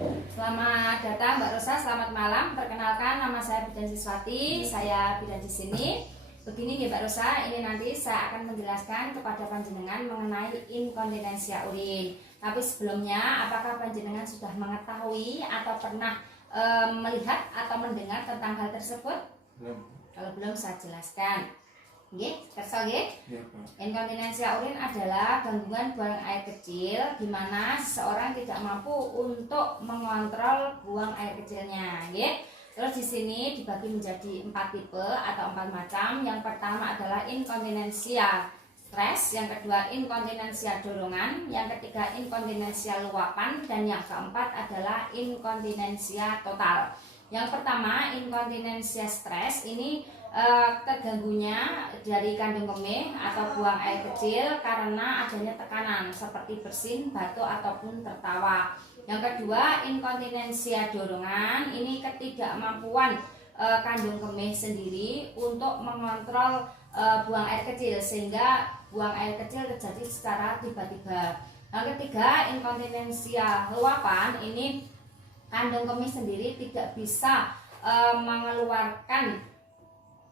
Selamat datang Mbak Rosa, selamat malam. Perkenalkan, nama saya Bidan Siswati, saya bidan di sini. Begini Mbak Rosa, ini nanti saya akan menjelaskan kepada panjenengan mengenai inkontinensia urin. Tapi sebelumnya, apakah panjenengan sudah mengetahui atau pernah melihat atau mendengar tentang hal tersebut? Belum. Kalau belum, saya jelaskan. Nggih, kersa nggih? Ya, Pak. Inkontinensia urin adalah gangguan buang air kecil di mana seseorang tidak mampu untuk mengontrol buang air kecilnya, nggih. Terus di sini dibagi menjadi 4 tipe atau 4 macam. Yang pertama adalah inkontinensia stres, yang kedua inkontinensia dorongan, yang ketiga inkontinensia luapan, dan yang keempat adalah inkontinensia total. Yang pertama, inkontinensia stres ini terganggunya dari kandung kemih atau buang air kecil karena adanya tekanan seperti bersin, batuk ataupun tertawa. Yang kedua, inkontinensia dorongan ini ketidakmampuan kandung kemih sendiri untuk mengontrol buang air kecil sehingga buang air kecil terjadi secara tiba-tiba. Yang ketiga, inkontinensia luapan ini kandung kemih sendiri tidak bisa mengeluarkan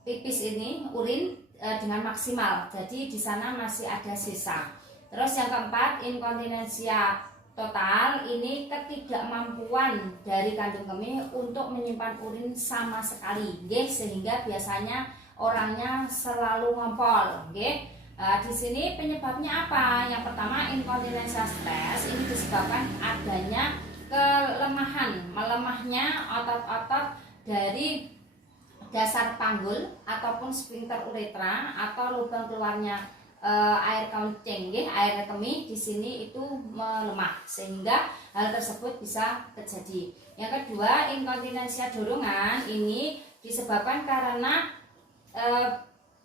pipis ini urin dengan maksimal, jadi di sana masih ada sisa. Terus yang keempat, inkontinensia total ini ketidakmampuan dari kandung kemih untuk menyimpan urin sama sekali, sehingga biasanya orangnya selalu ngompol. Di sini penyebabnya apa? Yang pertama, inkontinensia stres ini disebabkan adanya kelemahan, melemahnya otot-otot dari dasar panggul ataupun sphincter uretra atau lubang keluarnya air kencing, air kemih di sini itu melemah sehingga hal tersebut bisa terjadi. Yang kedua, inkontinensia dorongan ini disebabkan karena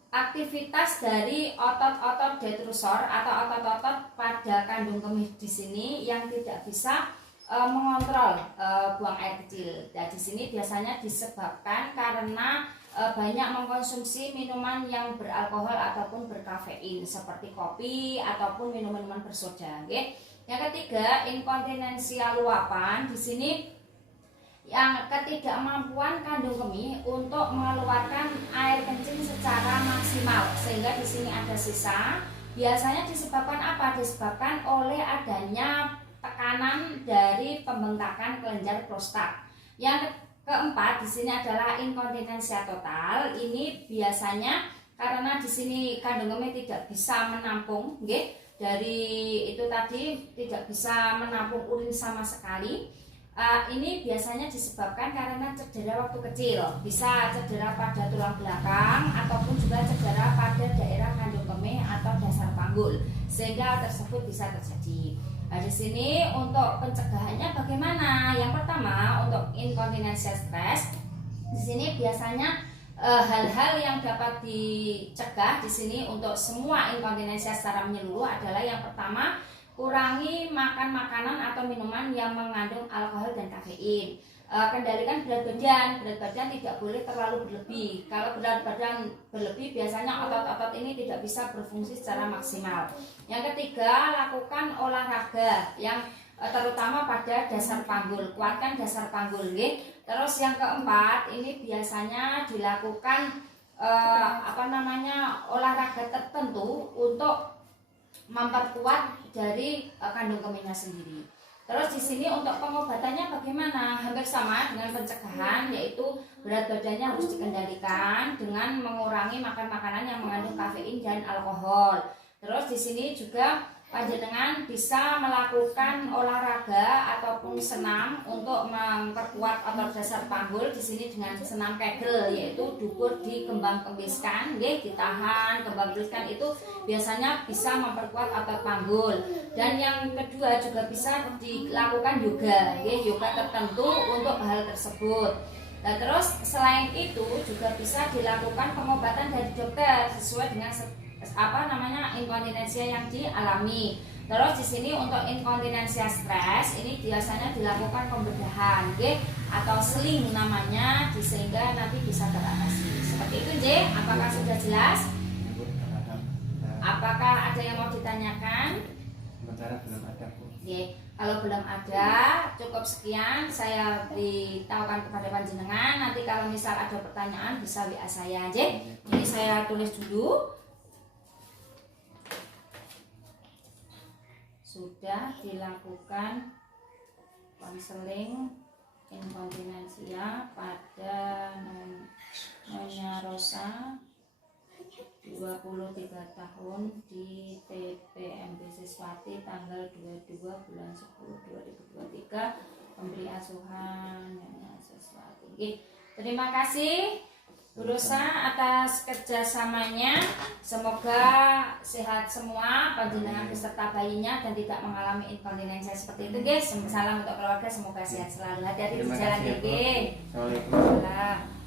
aktivitas dari otot-otot detrusor atau otot-otot pada kandung kemih di sini yang tidak bisa mengontrol buang air kecil. Nah, di sini biasanya disebabkan karena banyak mengkonsumsi minuman yang beralkohol ataupun berkafein seperti kopi ataupun minuman bersoda. Yang ketiga, inkontinensia luapan. Di sini yang ketidakmampuan kandung kemih untuk mengeluarkan air kencing secara maksimal sehingga di sini ada sisa. Biasanya disebabkan apa? Disebabkan oleh adanya tekanan dari pembengkakan kelenjar prostat. Yang keempat di sini adalah inkontinensia total. Ini biasanya karena di sini kandung kemih tidak bisa menampung, dari itu tadi tidak bisa menampung urin sama sekali. Ini biasanya disebabkan karena cedera waktu kecil, bisa cedera pada tulang belakang ataupun juga cedera pada daerah kandung kemih atau dasar panggul, sehingga tersebut bisa terjadi. Nah, di sini untuk pencegahannya bagaimana? Yang pertama, untuk inkontinensia stres, di sini biasanya hal-hal yang dapat dicegah di sini untuk semua inkontinensia secara menyeluruh adalah yang pertama, kurangi makan makanan atau minuman yang mengandung alkohol dan kafein. Kendalikan berat badan tidak boleh terlalu berlebih. Kalau berat badan berlebih biasanya otot-otot ini tidak bisa berfungsi secara maksimal. Yang ketiga, lakukan olahraga yang terutama pada dasar panggul, kuatkan dasar panggul. Terus yang keempat, ini biasanya dilakukan olahraga tertentu untuk memperkuat dari kandung kemihnya sendiri. Terus di sini untuk pengobatannya bagaimana? Hampir sama dengan pencegahan, yaitu berat badannya harus dikendalikan dengan mengurangi makan makanan yang mengandung kafein dan alkohol. Terus di sini juga panjenengan bisa melakukan olahraga ataupun senam untuk memperkuat otot dasar panggul di sini dengan senam kegel, yaitu duduk dikembang-kembiskan, ditahan, kembang-kembiskan itu biasanya bisa memperkuat otot panggul. Dan yang kedua juga bisa dilakukan yoga tertentu untuk hal tersebut. Nah, terus selain itu juga bisa dilakukan pengobatan dari dokter sesuai dengan inkontinensia yang dialami. Terus di sini untuk inkontinensia stres ini biasanya dilakukan pembedahan, atau sling namanya, sehingga nanti bisa teratasi. Seperti itu, apakah sudah jelas? Apakah ada yang mau ditanyakan? Sementara belum ada, Bu. Oke, kalau belum ada, cukup sekian saya beritahukan kepada panjenengan. Nanti kalau misal ada pertanyaan bisa WA saya aja. Ini saya tulis dulu. Sudah dilakukan konseling inkontinensia pada Nyonya Rosa 23 tahun di TPMB Siswati tanggal 22 bulan 10 2023, pemberi asuhan Nyonya Siswati. Oke, terima kasih Bu Rosa atas kerjasamanya. Semoga sehat semua panjenengan beserta bayinya dan tidak mengalami inkontinensia seperti itu, guys. Salam untuk keluarga, semoga sehat selalu. Hati-hati di jalan, guys. Assalamualaikum. Salam.